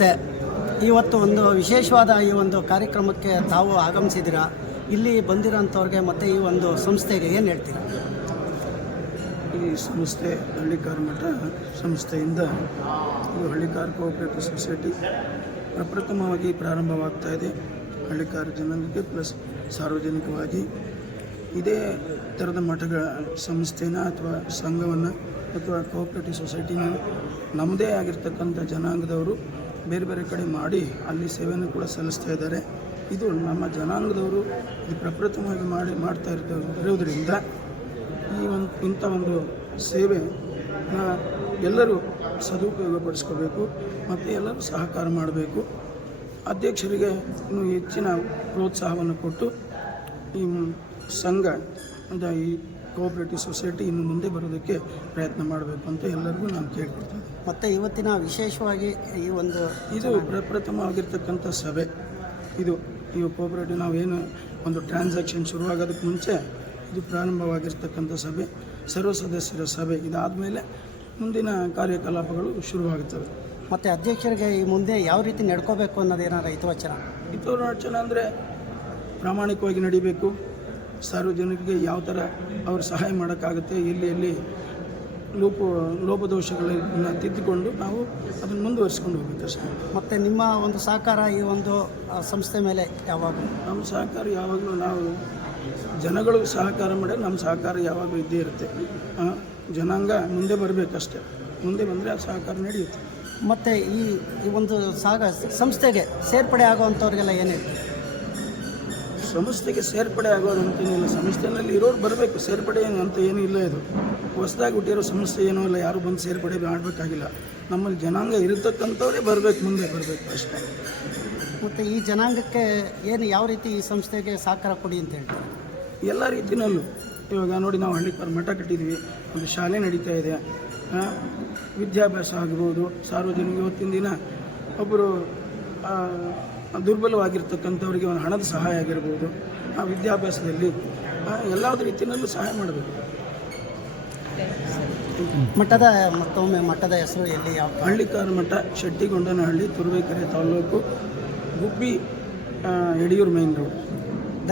ನಮಸ್ತೆ. ಇವತ್ತು ಒಂದು ವಿಶೇಷವಾದ ಈ ಒಂದು ಕಾರ್ಯಕ್ರಮಕ್ಕೆ ತಾವು ಆಗಮಿಸಿದ್ದೀರಾ. ಇಲ್ಲಿ ಬಂದಿರೋಂಥವ್ರಿಗೆ ಮತ್ತು ಈ ಒಂದು ಸಂಸ್ಥೆಗೆ ಏನು ಹೇಳ್ತೀರಾ? ಈ ಸಂಸ್ಥೆ ಹಳ್ಳಿಕಾರ್ ಮಠ ಸಂಸ್ಥೆಯಿಂದ ಇದು ಹಳ್ಳಿಕಾರ್ ಕೋಆಪರೇಟಿವ್ ಸೊಸೈಟಿ ಪ್ರಪ್ರಥಮವಾಗಿ ಪ್ರಾರಂಭವಾಗ್ತಾ ಇದೆ. ಹಳ್ಳಿಕಾರ್ ಜನಾಂಗಕ್ಕೆ ಪ್ಲಸ್ ಸಾರ್ವಜನಿಕವಾಗಿ ಇದೇ ಥರದ ಮಠಗಳ ಸಂಸ್ಥೆನ ಅಥವಾ ಸಂಘವನ್ನು ಅಥವಾ ಕೋಆಪರೇಟಿವ್ ಸೊಸೈಟಿನ ನಮ್ಮದೇ ಆಗಿರ್ತಕ್ಕಂಥ ಜನಾಂಗದವರು ಬೇರೆ ಬೇರೆ ಕಡೆ ಮಾಡಿ ಅಲ್ಲಿ ಸೇವೆಯನ್ನು ಕೂಡ ಸಲ್ಲಿಸ್ತಾ ಇದ್ದಾರೆ. ಇದು ನಮ್ಮ ಜನಾಂಗದವರು ಇದು ಪ್ರಪ್ರಥಮವಾಗಿ ಮಾಡ್ತಾ ಇರೋದ್ರಿಂದ ಇಂಥ ಒಂದು ಸೇವೆ ಎಲ್ಲರೂ ಸದುಪಯೋಗಪಡಿಸ್ಕೋಬೇಕು ಮತ್ತು ಎಲ್ಲರೂ ಸಹಕಾರ ಮಾಡಬೇಕು. ಅಧ್ಯಕ್ಷರಿಗೆ ಇನ್ನೂ ಹೆಚ್ಚಿನ ಪ್ರೋತ್ಸಾಹವನ್ನು ಕೊಟ್ಟು ಈ ಸಂಘ ಈ ಕೋಆಪರೇಟಿವ್ ಸೊಸೈಟಿ ಇನ್ನು ಮುಂದೆ ಬರೋದಕ್ಕೆ ಪ್ರಯತ್ನ ಮಾಡಬೇಕು ಅಂತ ಎಲ್ಲರಿಗೂ ನಾನು ಕೇಳ್ಕೊಡ್ತೇನೆ. ಮತ್ತು ಇವತ್ತಿನ ವಿಶೇಷವಾಗಿ ಇದು ಪ್ರಪ್ರಥಮವಾಗಿರ್ತಕ್ಕಂಥ ಸಭೆ. ಇದು ಕೋಆಪರೇಟಿವ್ ನಾವೇನು ಒಂದು ಟ್ರಾನ್ಸಾಕ್ಷನ್ ಶುರುವಾಗೋದಕ್ಕೆ ಮುಂಚೆ ಇದು ಪ್ರಾರಂಭವಾಗಿರ್ತಕ್ಕಂಥ ಸಭೆ, ಸರ್ವ ಸದಸ್ಯರ ಸಭೆ. ಇದಾದ ಮೇಲೆ ಮುಂದಿನ ಕಾರ್ಯಕಲಾಪಗಳು ಶುರುವಾಗುತ್ತವೆ. ಮತ್ತು ಅಧ್ಯಕ್ಷರಿಗೆ ಈ ಮುಂದೆ ಯಾವ ರೀತಿ ನಡ್ಕೋಬೇಕು ಅನ್ನೋದೇನಾರ ಹಿತವಚನ ಅಂದರೆ ಪ್ರಾಮಾಣಿಕವಾಗಿ ನಡಿಬೇಕು. ಸಾರ್ವಜನಿಕರಿಗೆ ಯಾವ ಥರ ಅವರು ಸಹಾಯ ಮಾಡೋಕ್ಕಾಗುತ್ತೆ, ಎಲ್ಲಿ ಲೋಪದೋಷಗಳನ್ನು ತಿದ್ದುಕೊಂಡು ನಾವು ಅದನ್ನು ಮುಂದುವರಿಸ್ಕೊಂಡು ಹೋಗ್ಬೇಕು ಅಷ್ಟೇ. ಮತ್ತು ನಿಮ್ಮ ಒಂದು ಸಹಕಾರ ಈ ಒಂದು ಸಂಸ್ಥೆ ಮೇಲೆ ನಮ್ಮ ಸಹಕಾರ ಯಾವಾಗಲೂ ನಾವು ಜನಗಳು ಸಹಕಾರ ಮಾಡಿ ನಮ್ಮ ಸಹಕಾರ ಯಾವಾಗಲೂ ಇದ್ದೇ ಇರುತ್ತೆ. ಜನಾಂಗ ಮುಂದೆ ಬರಬೇಕಷ್ಟೆ. ಮುಂದೆ ಬಂದರೆ ಆ ಸಹಕಾರ ನಡೆಯುತ್ತೆ. ಮತ್ತು ಈ ಒಂದು ಸಂಸ್ಥೆಗೆ ಸೇರ್ಪಡೆ ಆಗುವಂಥವ್ರಿಗೆಲ್ಲ ಏನು ಹೇಳ್ತೀವಿ? ಸಂಸ್ಥೆಗೆ ಸೇರ್ಪಡೆ ಆಗೋದಂತೇನಿಲ್ಲ. ಸಂಸ್ಥೆಯಲ್ಲಿ ಇರೋರು ಬರಬೇಕು. ಸೇರ್ಪಡೆ ಅಂತ ಏನೂ ಇಲ್ಲ. ಇದು ಹೊಸದಾಗಿ ಹುಟ್ಟಿರೋ ಸಂಸ್ಥೆ ಏನೂ ಇಲ್ಲ. ಯಾರು ಬಂದು ಸೇರ್ಪಡೆ ಮಾಡಬೇಕಾಗಿಲ್ಲ. ನಮ್ಮಲ್ಲಿ ಜನಾಂಗ ಇರತಕ್ಕಂಥವರೇ ಮುಂದೆ ಬರಬೇಕು ಅಷ್ಟೇ. ಮತ್ತು ಈ ಜನಾಂಗಕ್ಕೆ ಯಾವ ರೀತಿ ಈ ಸಂಸ್ಥೆಗೆ ಸಹಕಾರ ಕೊಡಿ ಅಂತ ಹೇಳ್ತಾರೆ? ಎಲ್ಲ ರೀತಿಯಲ್ಲೂ ಇವಾಗ ನೋಡಿ, ನಾವು ಹಳ್ಳಿಕಾರ್ ಮಠ ಕಟ್ಟಿದ್ವಿ, ಒಂದು ಶಾಲೆ ನಡೀತಾ ಇದೆ. ವಿದ್ಯಾಭ್ಯಾಸ ಆಗ್ಬೋದು, ಸಾರ್ವಜನಿಕ ಇವತ್ತಿನ ದಿನ ಒಬ್ಬರು ದುರ್ಬಲವಾಗಿರ್ತಕ್ಕಂಥವ್ರಿಗೆ ಒಂದು ಹಣದ ಸಹಾಯ ಆಗಿರ್ಬೋದು, ಆ ವಿದ್ಯಾಭ್ಯಾಸದಲ್ಲಿ ಎಲ್ಲಾದ ರೀತಿಯಲ್ಲೂ ಸಹಾಯ ಮಾಡಬೇಕು. ಮಠದ ಹೆಸರು ಎಲ್ಲಿ? ಹಳ್ಳಿಕಾರ್ ಮಠ, ಶೆಟ್ಟಿಗೊಂಡನಹಳ್ಳಿ, ತುರುವೇಕೆರೆ ತಾಲೂಕು, ಗುಬ್ಬಿ, ಯಡಿಯೂರು ಮೇನ್ ರೋಡ್.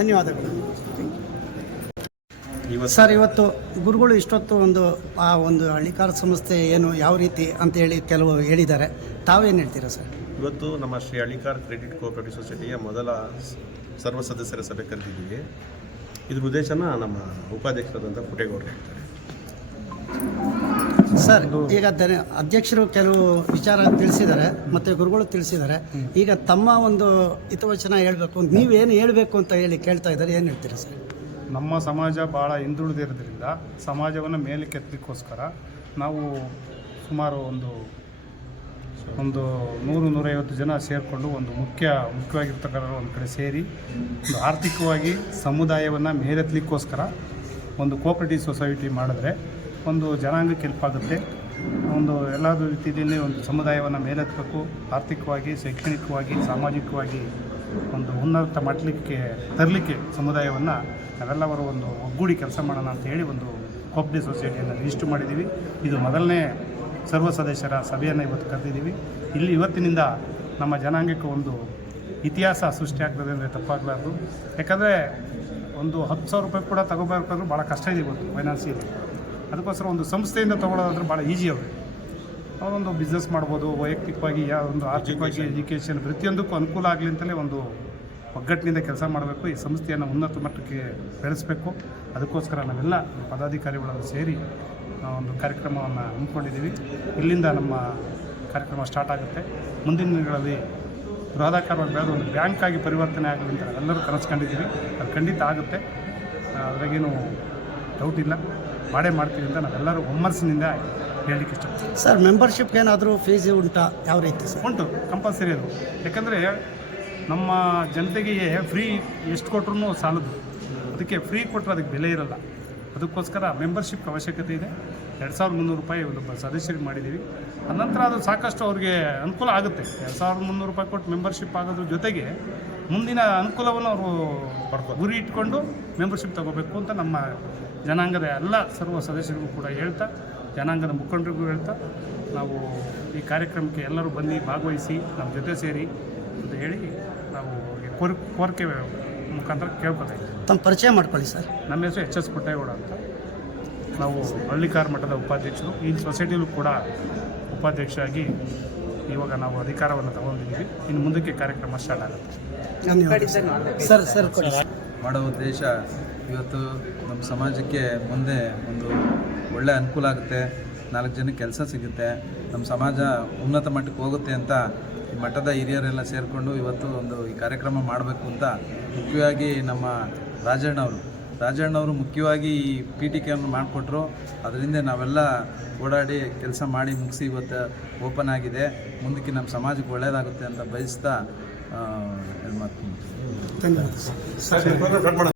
ಧನ್ಯವಾದಗಳು ಸರ್. ಇವತ್ತು ಗುರುಗಳು ಇಷ್ಟೊತ್ತು ಒಂದು ಹಳ್ಳಿಕಾರ್ ಸಂಸ್ಥೆ ಯಾವ ರೀತಿ ಅಂತೇಳಿ ಕೆಲವು ಹೇಳಿದ್ದಾರೆ. ತಾವೇನು ಹೇಳ್ತೀರಾ ಸರ್? ಇವತ್ತು ನಮ್ಮ ಶ್ರೀ ಹಳ್ಳಿಕಾರ್ ಕ್ರೆಡಿಟ್ ಕೋಆಪರೇಟಿವ್ ಸೊಸೈಟಿಯ ಮೊದಲ ಸರ್ವ ಸದಸ್ಯರ ಸಭೆ ಕರೆದಿದ್ದೀವಿ. ಇದ್ರ ಉದ್ದೇಶನ ನಮ್ಮ ಉಪಾಧ್ಯಕ್ಷರಾದಂಥ ಪುಟೇಗೌಡರು ಹೇಳ್ತಾರೆ. ಸರ್, ಈಗ ಅಧ್ಯಕ್ಷರು ಕೆಲವು ವಿಚಾರ ತಿಳಿಸಿದ್ದಾರೆ ಮತ್ತು ಗುರುಗಳು ತಿಳಿಸಿದ್ದಾರೆ. ಈಗ ತಮ್ಮ ಒಂದು ಹಿತವಚನ ಹೇಳಬೇಕು, ನೀವೇನು ಹೇಳಬೇಕು ಅಂತ ಕೇಳ್ತಾ ಇದ್ದಾರೆ. ಏನು ಹೇಳ್ತೀರಾ ಸರ್? ನಮ್ಮ ಸಮಾಜ ಭಾಳ ಹಿಂದುಳಿದಿರೋದ್ರಿಂದ ಸಮಾಜವನ್ನು ಮೇಲಕ್ಕೆತ್ತಲಿಕ್ಕೋಸ್ಕರ ನಾವು ಸುಮಾರು ಒಂದು 100-150 ಜನ ಸೇರಿಕೊಂಡು ಒಂದು ಮುಖ್ಯವಾಗಿರ್ತಕ್ಕಂಥ ಒಂದು ಕಡೆ ಸೇರಿ ಒಂದು ಆರ್ಥಿಕವಾಗಿ ಸಮುದಾಯವನ್ನು ಮೇಲೆತ್ತಲಿಕ್ಕೋಸ್ಕರ ಒಂದು ಕೋಆಪರೇಟಿವ್ ಸೊಸೈಟಿ ಮಾಡಿದ್ರೆ ಒಂದು ಜನಾಂಗಕ್ಕೆ ಹೆಲ್ಪ್ ಆಗುತ್ತೆ. ಎಲ್ಲ ರೀತಿಯಲ್ಲಿ ಒಂದು ಸಮುದಾಯವನ್ನು ಮೇಲೆತ್ತಬೇಕು. ಆರ್ಥಿಕವಾಗಿ, ಶೈಕ್ಷಣಿಕವಾಗಿ, ಸಾಮಾಜಿಕವಾಗಿ ಒಂದು ಉನ್ನತ ಮಟ್ಟಕ್ಕೆ ತರಲಿಕ್ಕೆ ಸಮುದಾಯವನ್ನು ನಾವೆಲ್ಲವರು ಒಂದು ಒಗ್ಗೂಡಿ ಕೆಲಸ ಮಾಡೋಣ ಅಂತ ಹೇಳಿ ಒಂದು ಕೋಆಪರೇಟಿವ್ ಸೊಸೈಟಿಯನ್ನು ರಿಜಿಸ್ಟರ್ ಮಾಡಿದ್ದೀವಿ. ಇದು ಮೊದಲನೇ ಸರ್ವ ಸದಸ್ಯರ ಸಭೆಯನ್ನು ಇವತ್ತು ಕರೆದಿದ್ದೀವಿ. ಇಲ್ಲಿ ಇವತ್ತಿನಿಂದ ನಮ್ಮ ಜನಾಂಗಕ್ಕೆ ಒಂದು ಇತಿಹಾಸ ಸೃಷ್ಟಿಯಾಗ್ತದೆ ಅಂದರೆ ತಪ್ಪಾಗಲಾರ್ದು. ಯಾಕಂದರೆ ಒಂದು 10,000 ರೂಪಾಯಿ ಕೂಡ ತಗೋಬೇಕಾದ್ರೂ ಭಾಳ ಕಷ್ಟ ಇದೆ ಇವತ್ತು ಫೈನಾನ್ಸಿಯಲಿ. ಅದಕ್ಕೋಸ್ಕರ ಒಂದು ಸಂಸ್ಥೆಯಿಂದ ತೊಗೊಳೋದಾದ್ರೆ ಭಾಳ ಈಸಿ ಅವರು. ಅವರೊಂದು ಬಿಸ್ನೆಸ್ ಮಾಡ್ಬೋದು, ವೈಯಕ್ತಿಕವಾಗಿ ಒಂದು ಆರ್ಥಿಕವಾಗಿ, ಎಜುಕೇಷನ್ ಪ್ರತಿಯೊಂದಕ್ಕೂ ಅನುಕೂಲ ಆಗಲಿ ಅಂತಲೇ ಒಂದು ಒಗ್ಗಟ್ಟಿನಿಂದ ಕೆಲಸ ಮಾಡಬೇಕು. ಈ ಸಂಸ್ಥೆಯನ್ನು ಉನ್ನತ ಮಟ್ಟಕ್ಕೆ ಬೆಳೆಸಬೇಕು. ಅದಕ್ಕೋಸ್ಕರ ನಾವೆಲ್ಲ ಪದಾಧಿಕಾರಿಗಳನ್ನು ಸೇರಿ ಒಂದು ಕಾರ್ಯಕ್ರಮವನ್ನು ಹಮ್ಮಿಕೊಂಡಿದ್ದೀವಿ. ಇಲ್ಲಿಂದ ನಮ್ಮ ಕಾರ್ಯಕ್ರಮ ಸ್ಟಾರ್ಟ್ ಆಗುತ್ತೆ. ಮುಂದಿನ ದಿನಗಳಲ್ಲಿ ಬೃಹದಾಕಾರವಾಗಿ ಬೆಳೆದು ಒಂದು ಬ್ಯಾಂಕಾಗಿ ಪರಿವರ್ತನೆ ಆಗಲಿ ಅಂತ ಎಲ್ಲರೂ ಕನಸ್ಕೊಂಡಿದ್ದೀವಿ. ಅದು ಖಂಡಿತ ಆಗುತ್ತೆ, ಅದ್ರಾಗೇನು ಡೌಟ್ ಇಲ್ಲ. ಮಾಡ್ತೀವಿ ಅಂತ ನಾವೆಲ್ಲರೂ ಹುಮ್ಮಸ್ಸಿನಿಂದ ಹೇಳಲಿಕ್ಕೆ ಇಷ್ಟಪಡ್ತೀವಿ. ಸರ್, ಮೆಂಬರ್ಶಿಪ್ಗೆ ಏನಾದರೂ ಫೀಸ್ ಉಂಟಾ? ಯಾವ ರೀತಿ ಸರ್? ಉಂಟು, ಕಂಪಲ್ಸರಿ ಅದು. ಯಾಕಂದರೆ ನಮ್ಮ ಜನತೆಗೆ ಫ್ರೀ ಎಷ್ಟು ಕೊಟ್ಟರು ಸಾಲದು. ಅದಕ್ಕೆ ಫ್ರೀ ಕೊಟ್ಟರೆ ಅದಕ್ಕೆ ಬೆಲೆ ಇರಲ್ಲ. ಅದಕ್ಕೋಸ್ಕರ ಮೆಂಬರ್ಶಿಪ್ ಅವಶ್ಯಕತೆ ಇದೆ. 2,300 ರೂಪಾಯಿ ಒಂದು ಸದಸ್ಯರಿಗೆ ಮಾಡಿದ್ದೀವಿ. ಅನಂತರ ಅದು ಸಾಕಷ್ಟು ಅವ್ರಿಗೆ ಅನುಕೂಲ ಆಗುತ್ತೆ. 2,300 ರೂಪಾಯಿ ಕೊಟ್ಟು ಮೆಂಬರ್ಶಿಪ್ ಆಗೋದ್ರ ಜೊತೆಗೆ ಮುಂದಿನ ಅನುಕೂಲವನ್ನು ಅವರು ಪಡ್ಕೋ ಗುರಿ ಇಟ್ಕೊಂಡು ಮೆಂಬರ್ಶಿಪ್ ತಗೋಬೇಕು ಅಂತ ನಮ್ಮ ಜನಾಂಗದ ಎಲ್ಲ ಸರ್ವ ಸದಸ್ಯರಿಗೂ ಕೂಡ ಹೇಳ್ತಾ ಜನಾಂಗದ ಮುಖಂಡರಿಗೂ ಹೇಳ್ತಾ ನಾವು ಈ ಕಾರ್ಯಕ್ರಮಕ್ಕೆ ಎಲ್ಲರೂ ಬಂದು ಭಾಗವಹಿಸಿ ನಮ್ಮ ಜೊತೆ ಸೇರಿ ಅಂತ ಹೇಳಿ ನಾವು ಕೋರಿಕೆ ಮುಖಾಂತರ ಕೇಳ್ಕೊತಾ ಇದ್ದೀವಿ. ತಮ್ಮ ಪರಿಚಯ ಮಾಡ್ಕೊಳ್ಳಿ ಸರ್. ನಮ್ಮ ಹೆಸರು HS ಪುಟ್ಟೇಗೌಡ ಅಂತ. ನಾವು ಹಳ್ಳಿಕಾರ್ ಮಠದ ಉಪಾಧ್ಯಕ್ಷರು. ಈ ಸೊಸೈಟಿಲೂ ಕೂಡ ಉಪಾಧ್ಯಕ್ಷರಾಗಿ ಇವಾಗ ನಾವು ಅಧಿಕಾರವನ್ನು ತಗೊಂಡಿದ್ದೀವಿ. ಇನ್ನು ಮುಂದಕ್ಕೆ ಕಾರ್ಯಕ್ರಮ ಸ್ಟಾರ್ಟ್ ಆಗುತ್ತೆ. ಧನ್ಯವಾದ ಸರ್. ಕೊಡಿ ಮಾಡೋ ಉದ್ದೇಶ ಇವತ್ತು ನಮ್ಮ ಸಮಾಜಕ್ಕೆ ಮುಂದೆ ಒಂದು ಒಳ್ಳೆ ಅನುಕೂಲ ಆಗುತ್ತೆ, 4 ಜನಕ್ಕೆ ಕೆಲಸ ಸಿಗುತ್ತೆ, ನಮ್ಮ ಸಮಾಜ ಉನ್ನತ ಮಟ್ಟಕ್ಕೆ ಹೋಗುತ್ತೆ ಅಂತ ಈ ಮಠದ ಹಿರಿಯರೆಲ್ಲ ಸೇರಿಕೊಂಡು ಇವತ್ತು ಒಂದು ಈ ಕಾರ್ಯಕ್ರಮ ಮಾಡಬೇಕು ಅಂತ ಮುಖ್ಯವಾಗಿ ನಮ್ಮ ರಾಜಣ್ಣವರು ಮುಖ್ಯವಾಗಿ ಈ PTKಯನ್ನು ಮಾಡಿಕೊಟ್ರು. ಅದರಿಂದ ನಾವೆಲ್ಲ ಓಡಾಡಿ ಕೆಲಸ ಮಾಡಿ ಮುಗಿಸಿ ಇವತ್ತು ಓಪನ್ ಆಗಿದೆ. ಮುಂದಕ್ಕೆ ನಮ್ಮ ಸಮಾಜಕ್ಕೆ ಒಳ್ಳೆಯದಾಗುತ್ತೆ ಅಂತ ಬಯಸ್ತಾ ಮಾತು. ಧನ್ಯವಾದ ಸರ್.